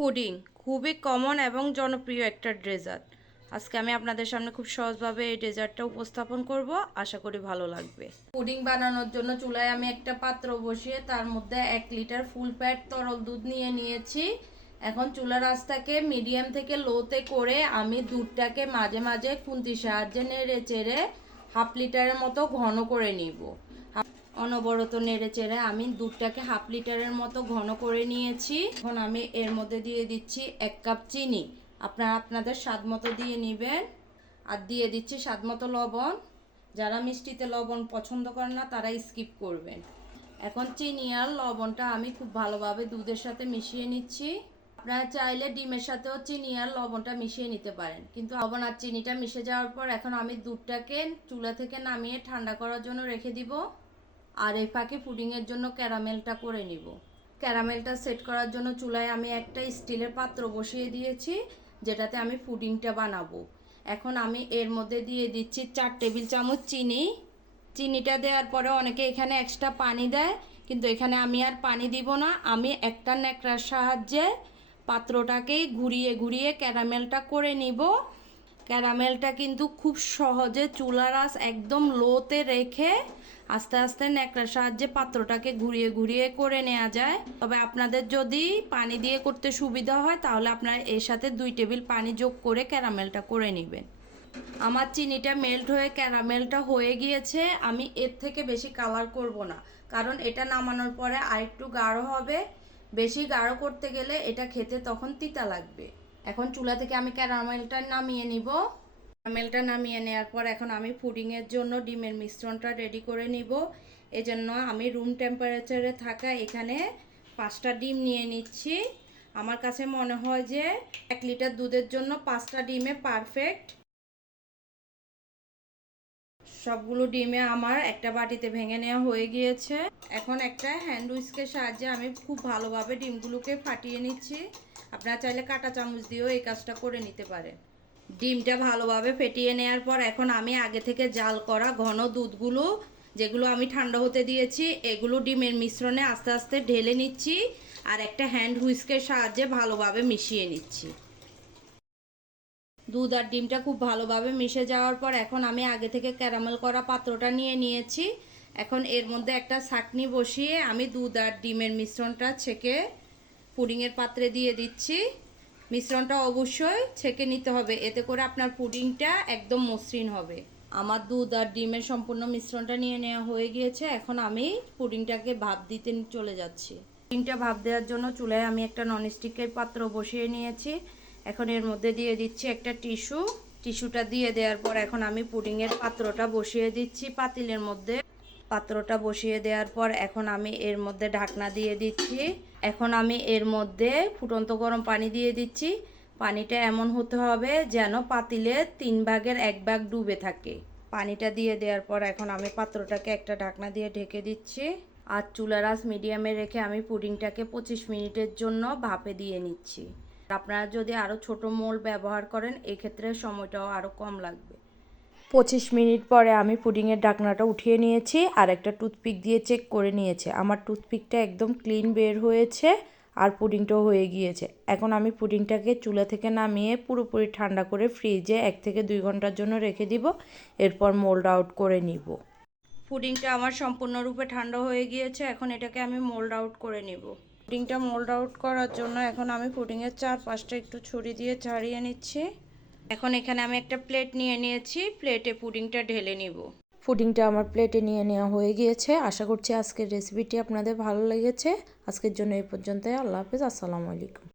Pudding খুবই common এবং জনপ্রিয় একটা ডেজার্ট। আজকে আমি আপনাদের সামনে খুব সহজভাবে এই ডেজার্টটা উপস্থাপন করব, আশা করি ভালো লাগবে। পুডিং বানানোর জন্য চুলায় আমি একটা পাত্র বসিয়ে তার মধ্যে 1 লিটার ফুল ফ্যাট তরল দুধ নিয়ে নিয়েছি। এখন চুলার আঁচটাকে মিডিয়াম থেকে লোতে করে আমি দুধটাকে মাঝে মাঝে খুন্তির সাহায্যে নেড়ে চেড়ে 1/2 লিটারের মতো ঘন করে নিব। অনবরত নেড়ে চেড়ে আমি দুধটাকে 1/2 লিটারের মতো ঘন করে নিয়েছি। এখন আমি এর মধ্যে দিয়ে দিচ্ছি 1 কাপ চিনি। আপনারা আপনাদের স্বাদ মতো দিয়ে নেবেন। আর দিয়ে দিচ্ছি স্বাদ মতো লবণ। যারা মিষ্টিতে লবণ পছন্দ করেন না তারা স্কিপ করবেন। এখন চিনি আর লবণটা আমি খুব ভালোভাবে দুধের সাথে মিশিয়ে নিচ্ছি। আপনারা চাইলে ডিমের সাথেও চিনি আর লবণটা মিশিয়ে নিতে পারেন, কিন্তু লবণ আর চিনিটা মিশে যাওয়ার পর এখন আমি দুধটাকে চুলা থেকে নামিয়ে ঠান্ডা করার জন্য রেখে দিব। আর এই ফাঁকে পুডিংয়ের জন্য ক্যারামেলটা করে নিব। ক্যারামেলটা সেট করার জন্য চুলায় আমি একটা স্টিলের পাত্র বসিয়ে দিয়েছি, যেটাতে আমি পুডিংটা বানাবো। এখন আমি এর মধ্যে দিয়ে দিচ্ছি 4 টেবিল চামচ চিনি। চিনিটা দেওয়ার পরে অনেকে এখানে এক্সট্রা পানি দেয়, কিন্তু এখানে আমি আর পানি দিব না। আমি একটা ন্যাকড়ার সাহায্যে পাত্রটাকেই ঘুরিয়ে ঘুরিয়ে ক্যারামেলটা করে নিব। ক্যারামেলটা কিন্তু খুব সহজে চুলার আঁচ একদম লোতে রেখে আস্তে আস্তে ন্যাকড়ার সাহায্যে পাত্রটাকে ঘুরিয়ে ঘুরিয়ে করে নেওয়া যায়। তবে আপনাদের যদি পানি দিয়ে করতে সুবিধা হয় তাহলে আপনারা এর সাথে 2 টেবিল পানি যোগ করে ক্যারামেলটা করে নেবেন। আমার চিনিটা মেল্ট হয়ে ক্যারামেলটা হয়ে গিয়েছে। আমি এর থেকে বেশি কালার করব না, কারণ এটা নামানোর পরে আরেকটু গাঢ় হবে। বেশি গাঢ় করতে গেলে এটা খেতে তখন তিতা লাগবে। এখন চুলা থেকে আমি ক্যারামেলটা নামিয়ে নিব। ক্যারামেলটা নামিয়ে নেওয়ার পর এখন আমি পুডিংয়ের জন্য ডিমের মিশ্রণটা রেডি করে নিব। এজন্য আমি রুম টেম্পারেচারে থাকা এখানে 5টা ডিম নিয়ে নিচ্ছি। আমার কাছে মনে হয় যে 1 লিটার দুধের জন্য 5টা ডিমে পারফেক্ট। সবগুলো ডিমে আমার একটা বাটিতে ভেঙে নেওয়া হয়ে গিয়েছে। এখন একটা হ্যান্ড হুইস্কের সাহায্যে আমি খুব ভালোভাবে ডিমগুলোকে ফাটিয়ে নিচ্ছি। আপনারা চাইলে কাঁটা চামচ দিয়েও এই কাজটা করে নিতে পারেন। ডিমটা ভালোভাবে ফেটিয়ে নেওয়ার পর এখন আমি আগে থেকে জাল করা ঘন দুধগুলো, যেগুলো আমি ঠান্ডা হতে দিয়েছি, এগুলো ডিমের মিশ্রণে আস্তে আস্তে ঢেলে নিচ্ছি আর একটা হ্যান্ড হুইস্কের সাহায্যে ভালোভাবে মিশিয়ে নিচ্ছি। দুধ আর ডিমটা খুব ভালোভাবে মিশে যাওয়ার পর এখন আমি আগে থেকে ক্যারামেল করা পাত্রটা নিয়ে নিয়েছি। এখন এর মধ্যে একটা ছাঁকনি বসিয়ে আমি দুধ আর ডিমের মিশ্রণটা ছেঁকে পুডিংয়ের পাত্রে দিয়ে দিচ্ছি। মিশ্রণটা অবশ্যই ছেঁকে নিতে হবে, এতে করে আপনার পুডিংটা একদম মসৃণ হবে। আমার দুধ আর ডিমের সম্পূর্ণ মিশ্রণটা নিয়ে নেওয়া হয়ে গিয়েছে। এখন আমি পুডিংটাকে ভাপ দিতে চলে যাচ্ছি। পুডিংটা ভাপ দেওয়ার জন্য চুলায় আমি একটা ননস্টিকের পাত্র বসিয়ে নিয়েছি। এখন এর মধ্যে দিয়ে দিচ্ছি একটা টিস্যুটা দিয়ে দেওয়ার পর এখন আমি পুডিংয়ের পাত্রটা বসিয়ে দিচ্ছি পাতিলের মধ্যে। পাত্রটা বসিয়ে দেওয়ার পর এখন আমি এর মধ্যে ঢাকনা দিয়ে দিচ্ছি। এখন আমি এর মধ্যে ফুটন্ত গরম পানি দিয়ে দিচ্ছি। পানিটা এমন হতে হবে যেন পাতিলে 3 ভাগের 1 ভাগ ডুবে থাকে। পানিটা দিয়ে দেওয়ার পর এখন আমি পাত্রটাকে একটা ঢাকনা দিয়ে ঢেকে দিচ্ছি। আর চুলার আঁচ মিডিয়ামে রেখে আমি পুডিংটাকে 25 মিনিটের জন্য ভাপে দিয়ে নিচ্ছি। আপনারা যদি আরও ছোট মোল ব্যবহার করেন এক্ষেত্রে সময়টাও আরও কম লাগবে। 25 মিনিট পরে আমি পুডিংয়ের ঢাকনাটা উঠিয়ে নিয়েছি আর একটা টুথপিক দিয়ে চেক করে নিয়েছি। আমার টুথপিকটা একদম ক্লিন বের হয়েছে আর পুডিংটাও হয়ে গিয়েছে। এখন আমি পুডিংটাকে চুলা থেকে নামিয়ে পুরোপুরি ঠান্ডা করে ফ্রিজে 1 থেকে 2 ঘন্টার জন্য রেখে দিব। এরপর মোল্ড আউট করে নিব। পুডিংটা আমার সম্পূর্ণরূপে ঠান্ডা হয়ে গিয়েছে। এখন এটাকে আমি মোল্ড আউট করে নিব। পুডিংটা মোল্ড আউট করার জন্য এখন আমি পুডিংয়ের চারপাশটা একটু ছুরি দিয়ে ছাড়িয়ে নিচ্ছি। এখন এখানে আমি একটা প্লেট নিয়ে নিয়েছি, প্লেটে পুডিংটা ঢেলে নিব। পুডিংটা আমার প্লেটে নিয়ে নেওয়া হয়ে গিয়েছে। আশা করছি আজকের রেসিপিটি আপনাদের ভালো লেগেছে। আজকের জন্য এই পর্যন্তই। আল্লাহ হাফেজ। আসসালামু আলাইকুম।